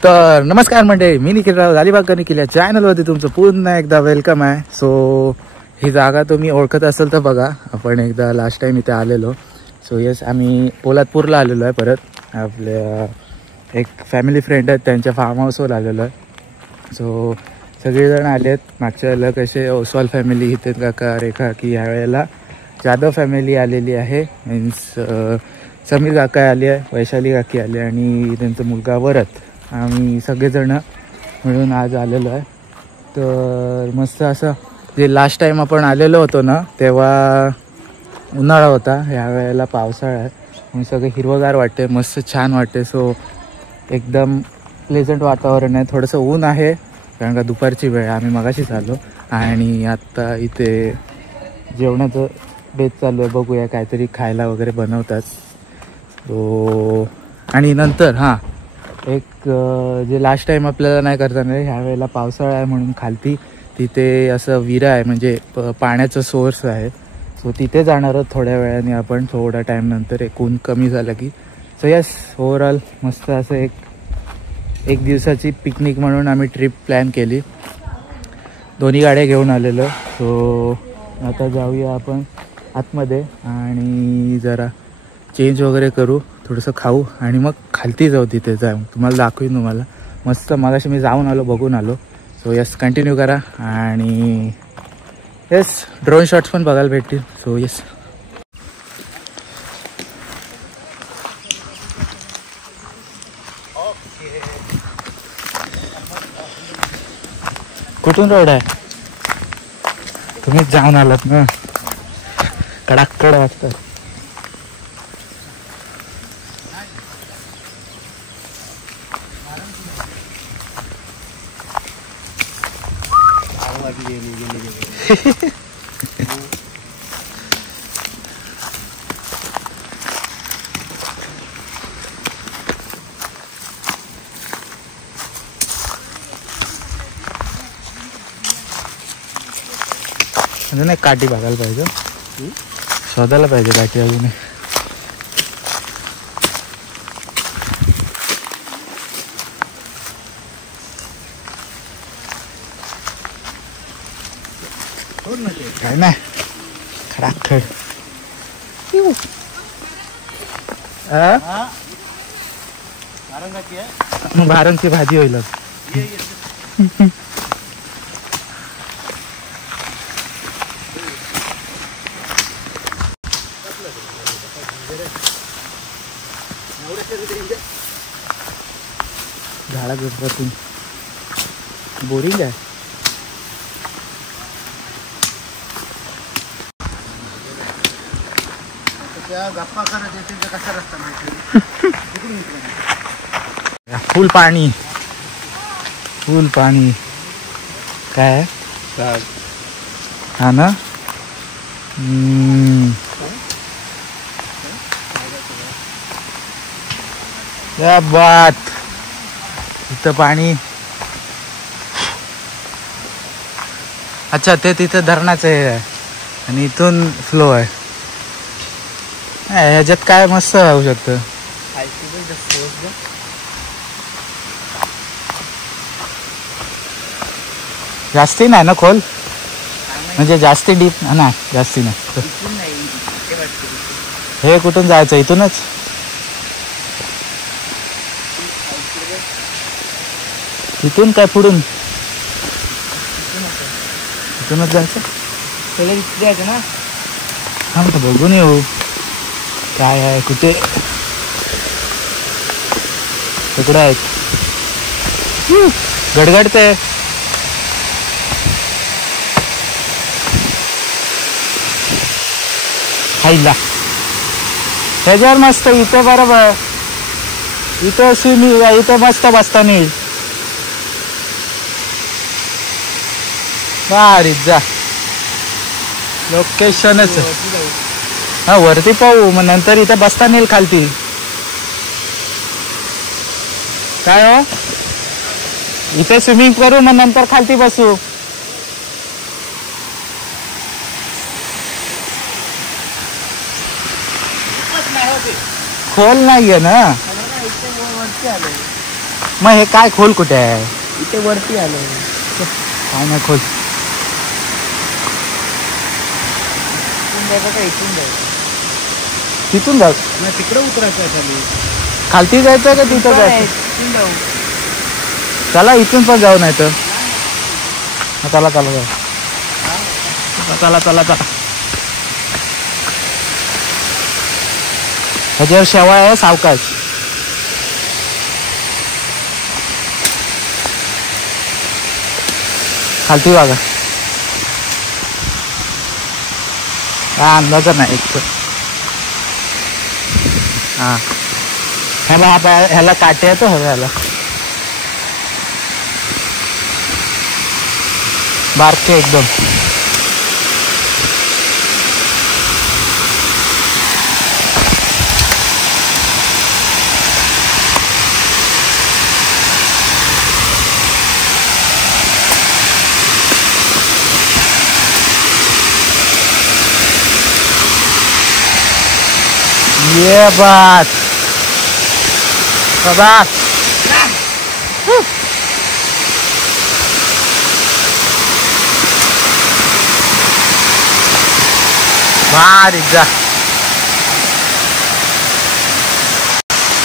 तर नमस्कार मंडळी, मी निखिलराव अलिबागकर निखिल या चॅनलवरती तुमचं पुन्हा एकदा वेलकम आहे. सो ही जागा तुम्ही ओळखत असेल तर बघा, आपण एकदा लास्ट टाइम इथे आलेलो. सो येस, आम्ही पोलादपूरला आलेलो आहे. परत आपल्या एक फॅमिली फ्रेंड आहेत, त्यांच्या फार्म हाऊसवर आलेलो आहे. सो सगळेजण आले आहेत. मागच्या वेळेला कसे ओसवाल फॅमिली, हितेन काका, रेखा की, ह्या वेळेला जाधव फॅमिली आलेली आहे. मीन्स समीर काका आली आहे, वैशाली काकी आली आणि त्यांचा मुलगा वरत. आम्ही सगळेजण मिळून आज आलेलो आहे. तर मस्त असं, जे लास्ट टाईम आपण आलेलो होतो ना, तेव्हा उन्हाळा होता, ह्या वेळेला पावसाळा आहे. मग सगळं हिरवगार वाटते, मस्त छान वाटते. सो एकदम प्लेझंट वातावरण आहे. थोडंसं ऊन आहे कारण का दुपारची वेळ, आम्ही मगाशीच आलो. आणि आत्ता इथे जेवणाचं बेत चालू आहे. बघूया काहीतरी खायला वगैरे बनवतात. सो आणि नंतर हां, एक जे लास्ट टाईम आपल्याला नाही करता नाही, ह्या वेळेला पावसाळा आहे म्हणून खालती तिथे असं विरा आहे, म्हणजे पाण्याचं सोर्स आहे. सो तिथे जाणार आहोत थोड्या वेळाने आपण, थोड्या टाईम नंतर. एक ऊन कमी झालं की. सो यस, ओव्हरऑल मस्त असं एक दिवसाची पिकनिक म्हणून आम्ही ट्रिप प्लॅन केली. दोन्ही गाड्या घेऊन आलेलो. सो आता जाऊया आपण आतमध्ये आणि जरा चेंज वगैरे करू, थोडंसं खाऊ आणि मग खालती जाऊ. तिथे जाऊ, तुम्हाला दाखवीन. तुम्हाला मस्त मगाशी मी जाऊन आलो, बघून आलो. सो यस, कंटिन्यू करा. आणि येस, ड्रोन शॉट्स पण बघायला भेटतील. सो येस, कुठून रोड आहे? तुम्हीच जाऊन आलात ना, कडाकड वाटतं. अजून एक काठी बघायला पाहिजे, शोधायला पाहिजे काठी अजून. काय नाही, खडाखड. मग भारंगची भाजी होईल. झाडा घेतून बोरिंग आहे. गप्पा करत येते कसा रस्ता माहिती. फुल पाणी, फुल पाणी. काय हा ना. क्या बात. इथं पाणी. अच्छा, ते तिथं धरणाचं हे आहे आणि इथून फ्लो आहे. ह्याच्यात काय मस्त राहू शकतं. जास्ती नाही ना खोल, म्हणजे जास्ती डीप नाही, जास्ती नाही. हे कुठून जायचं? इथूनच. इथून काय पुढून? इथूनच जायचं ना. हा, तर बघून येऊ काय आहे, कुठे तिकडे आहेत. गडगडते. हायला ह्याच्यावर मस्त. इथं बरोबर, इथं स्विमिंग, इथं मस्त बसता नाही. भारी जा, लोकेशनच. हा, वरती पाहू, मग नंतर इथं बसता नेईल खालती. काय हो, इथे स्विमिंग करू, मग नंतर खालती बसू. खोल नाहीये ना. मग हे काय खोल कुठे आहे? इथे वरती आलो. काय नाही खोल. इथून जायचं. तिथून जाऊ. नाही तिकडे उतरायचं आहे खाली. खालती जायचं का तिथं जायचं? इथून जाऊ. चला इथून पण जाऊ नाही तर. चला चला जाऊ. चला चला चला. ह्याच्यावर शेवाळ आहे सावकाश. खालती बघा. हा अंदाज नाही एक. हा ह्याला काटे येतो ह्याला बारके एकदम. ये बात बात. भारी जा.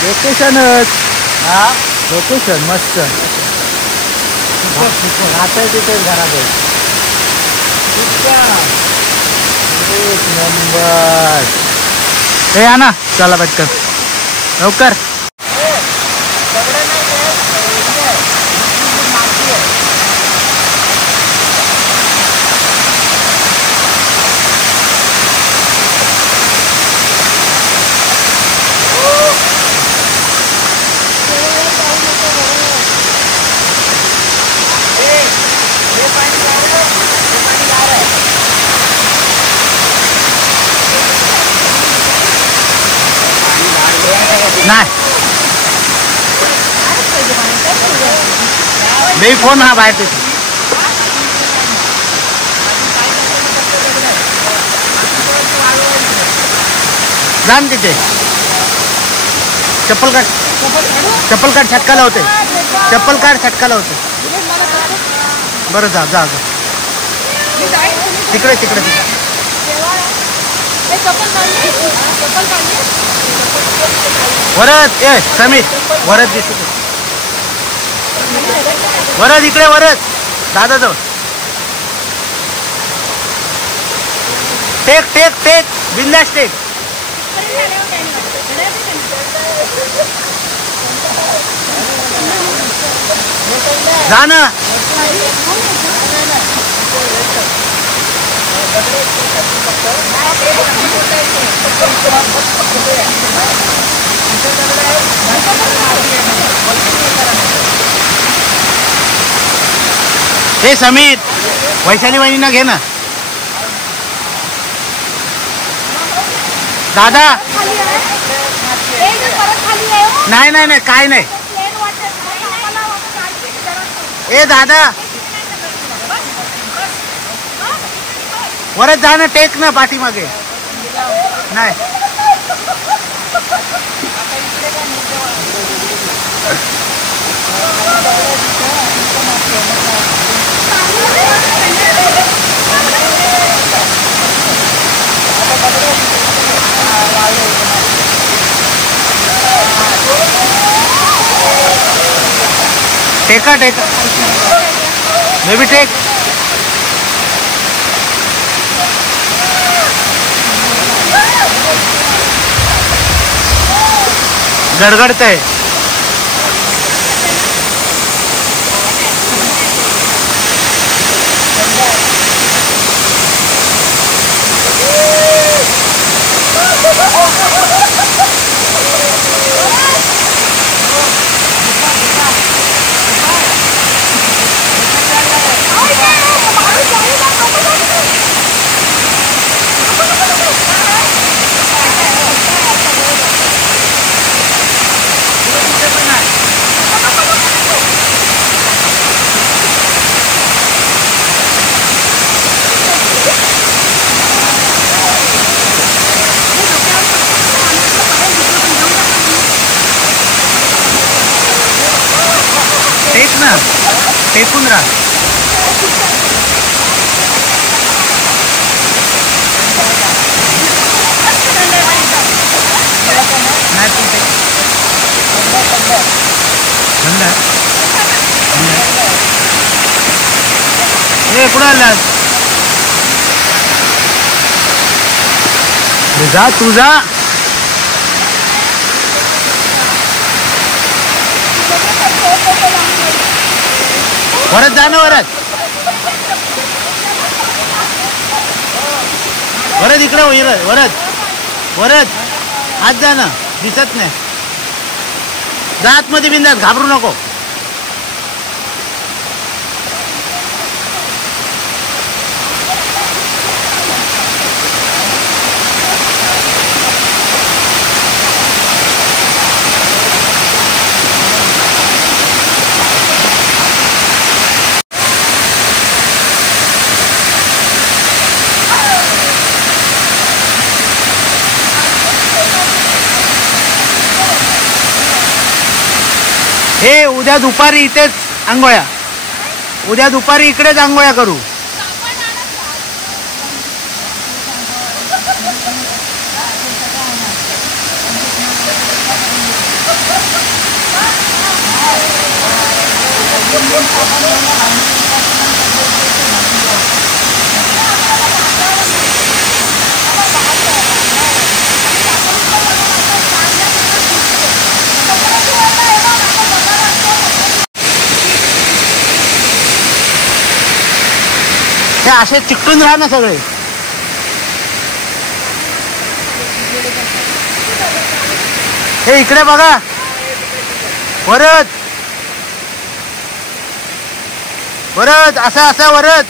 लोकेशनच. हा लोकेशन मस्त. आता तिथे घरात एक नंबर. हे या ना चला पटकन लवकर. नाही मी फोन हा बाहेर तिथे. जा ना तिथे. चप्पल काढ. चप्पल काढ छटका लावते. चप्पल काढ छटका लावते. बरं जा जा जा. तिकडे तिकडे तिकडे. वरद ए समीर वरद दिसत. वरद इकडे वरद दादा जवळ. टेक टेक टेक बिंदास टेक. जा ना. हे समीर वैशाली वहिनींना घे ना. दादा नाही नाही नाही काय नाही. ए दादा वरच जा ना. टेक ना पाठीमागे. नाही टेका टेका. मे बी टेक. गडगडतंय. ना, टेकून राहा. हे कुठं आलास? जा तुझा. वरच जा ना, वरच वरच इकडे वरच वरच आज जा ना, दिसत नाही. जा आतमध्ये बिंदास, घाबरू नको. हे उद्या दुपारी इथेच आंघोळ्या, उद्या दुपारी इकडेच आंघोळ्या करू. हे असे चिकटून राहा ना सगळे. हे इकडे बघा, वरत वरत असं असं वरत.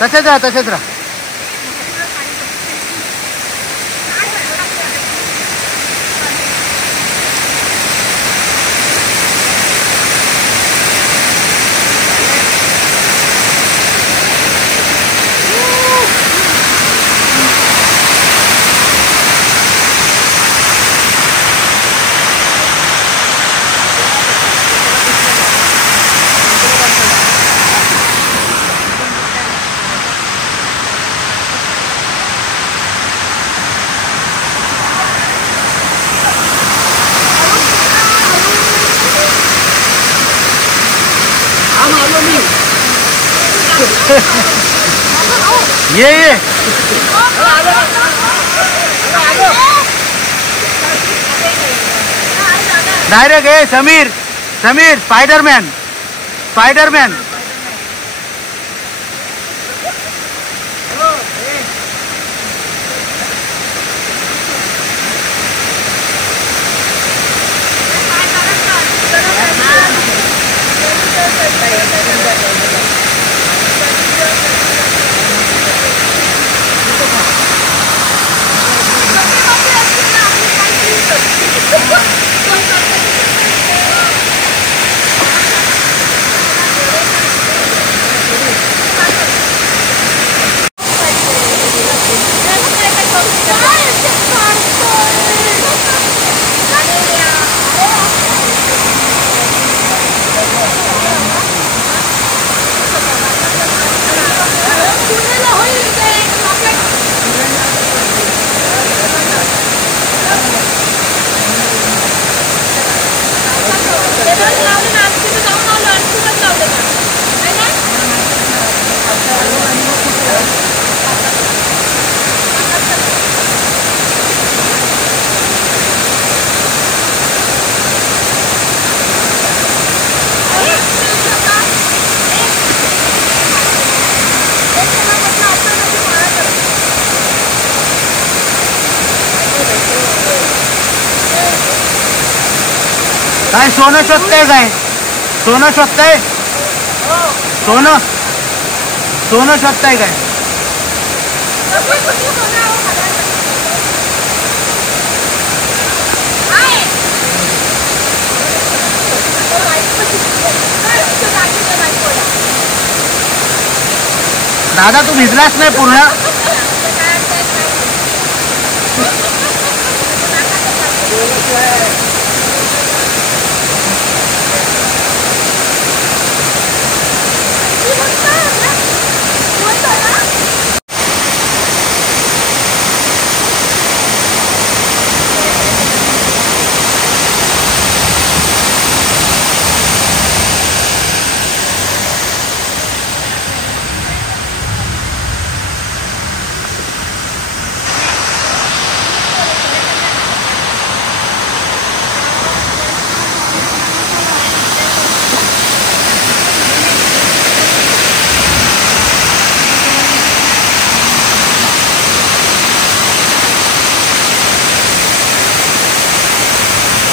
तसेच राहा, तसेच राहा. ये डायरेक्ट. हे समीर, समीर स्पायडरमॅन, स्पायडरमॅन. काय सोनं शोधताय? काय सोनं शोधताय? सोनं सोनं शोधताय काय? दादा तू भिजलाच नाही पूर्ण.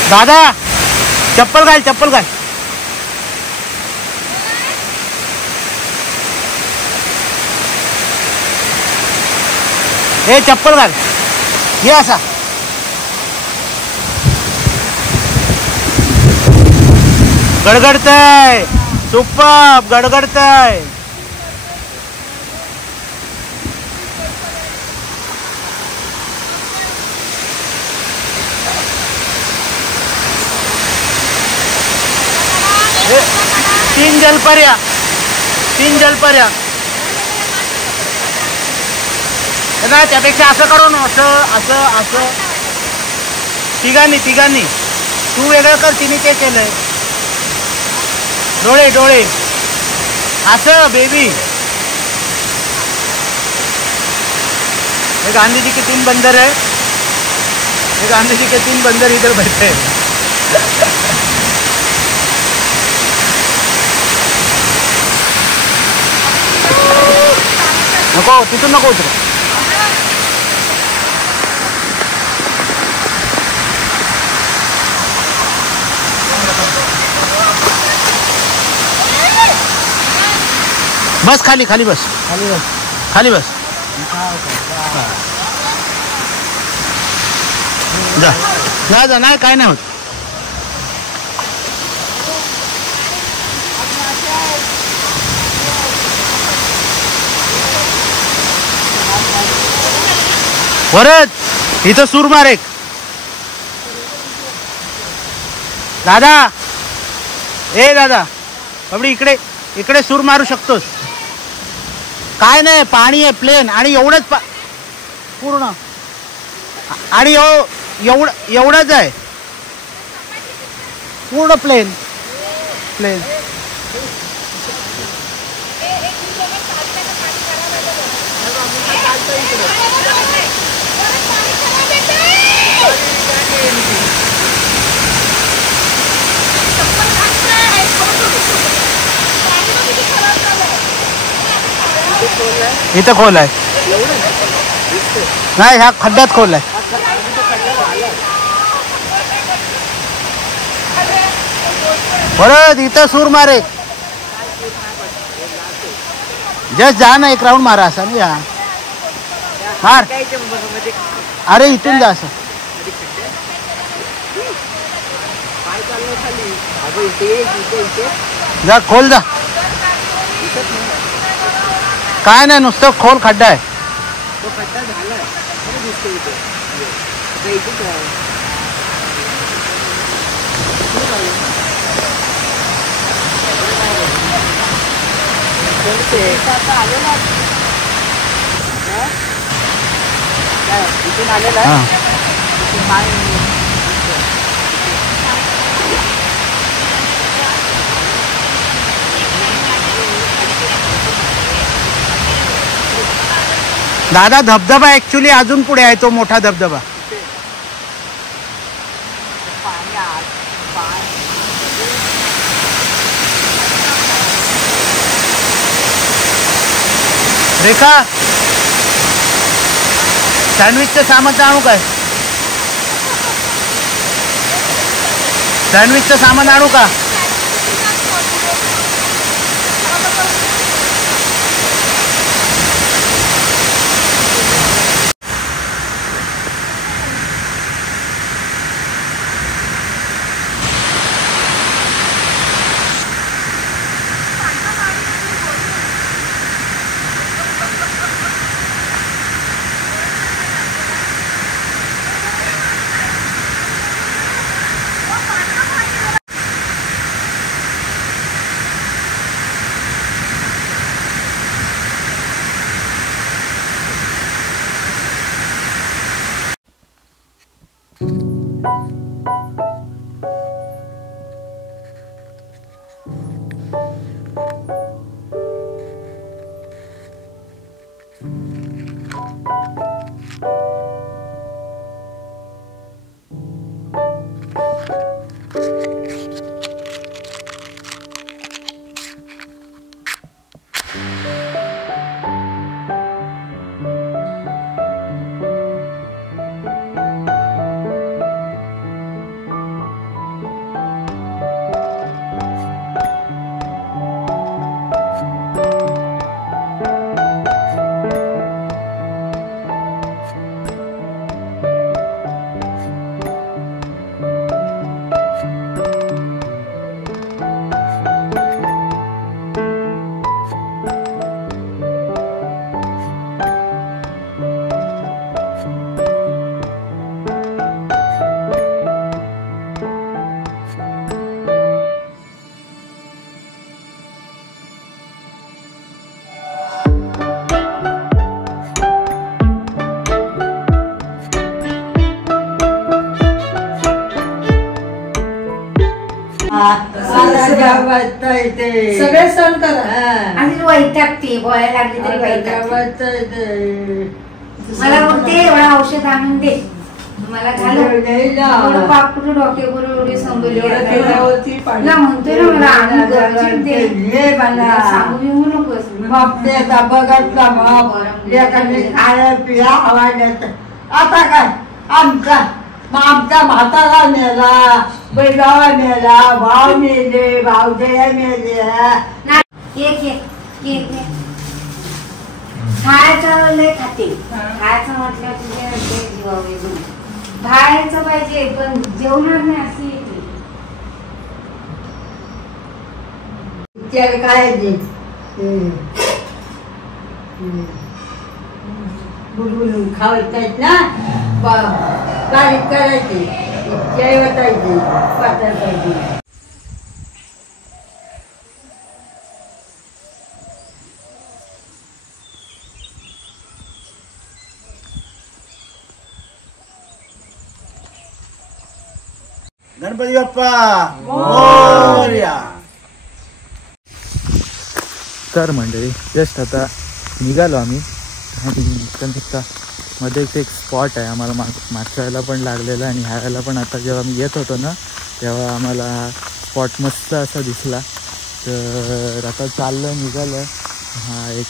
दादा चप्पल घाल चप्पल घाल. हे चप्पल घाल. ये असा गडगडतय. सुपर गडगडतय. तीन जलपर्या. नाही त्यापेक्षा असं करू ना. असं तिघांनी तू वेगळं कर. तिने ते केलंय. डोळे असं बेबी. ये गांधी जी के 3 बंदर है. ये गांधी जी के 3 बंदर इधर बैठे हैं. नको तिथून नको उतरू. बस खाली बस. जा नाही काय नाही होत. परत इथं सूर मार एक. दादा बाबडी इकडे सूर मारू शकतोस. काय नाही पाणी आहे प्लेन आणि एवढंच पूर्ण आणि एवढंच आहे पूर्ण प्लेन. इथं खोल आहे. नाही ह्या खड्ड्यात खोल आहे. परत इथं सूर मारे. जस्ट जा ना. एक राऊंड मारा असा ना. या मार. अरे इथून जा असं. जा खोल जा. काय नाही नुसतं खोल खड्डा आहे. दादा धबधबा ऍक्च्युली अजून पुढे आहे. तो मोठा धबधबा. रेखा सँडविचचं सामान आणू काय? सँडविचचं सामान आणू का? सगळे सण करा आणि वैतागते गोळ्या लागली तरी वैतागते. मला बोलते एवढं औषध आणून दे मला घालून पापड डोके एवढी संभली म्हणतोय ना मला आणून गरजेचं दे सांगू बिंगू नकोस. खाया पिया हवा आता काय आमचा म्हातारा मेला, बैलावा मेला, भाव मेले, भावजया मेल्या. खायचं लय खाते खायचं म्हटलं तुझ्या जीवावर बाहेरचं पाहिजे पण जेवणार नाही अशी येते. काय बुडबुडून खावायचं ना बारीक करायची जेवतायची पातळ पाहिजे. गणपती बाप्पा मोरया. तर मंडळी जस्ट आता निघालो आम्ही आणि त्यांचा मध्येच एक स्पॉट आहे आम्हाला मागच्या वेळेला पण लागलेला आणि ह्या वेळेला पण आता जेव्हा मी येत होतो ना तेव्हा आम्हाला स्पॉट मस्त असा दिसला. तर आता चाललं निघालं. हा एक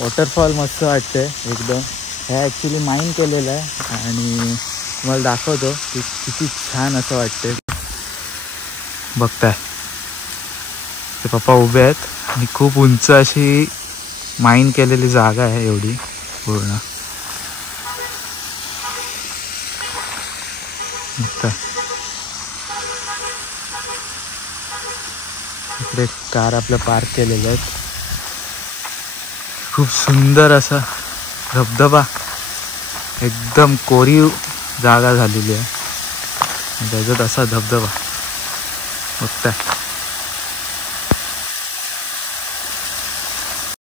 वॉटरफॉल मस्त वाटते एकदम. हे ॲक्च्युली माईन केलेलं आहे आणि तुम्हाला दाखवतो की किती छान असं वाटते. बघताय ते पप्पा उभे आहेत आणि खूप उंच अशी माईन केलेली जागा आहे एवढी पूर्ण. इकडे कार आपल्या पार्क केलेल्या आहेत. खूप सुंदर असा धबधबा एकदम कोरीव जागा झालेली आहे त्याच्यात असा धबधबा बघताय.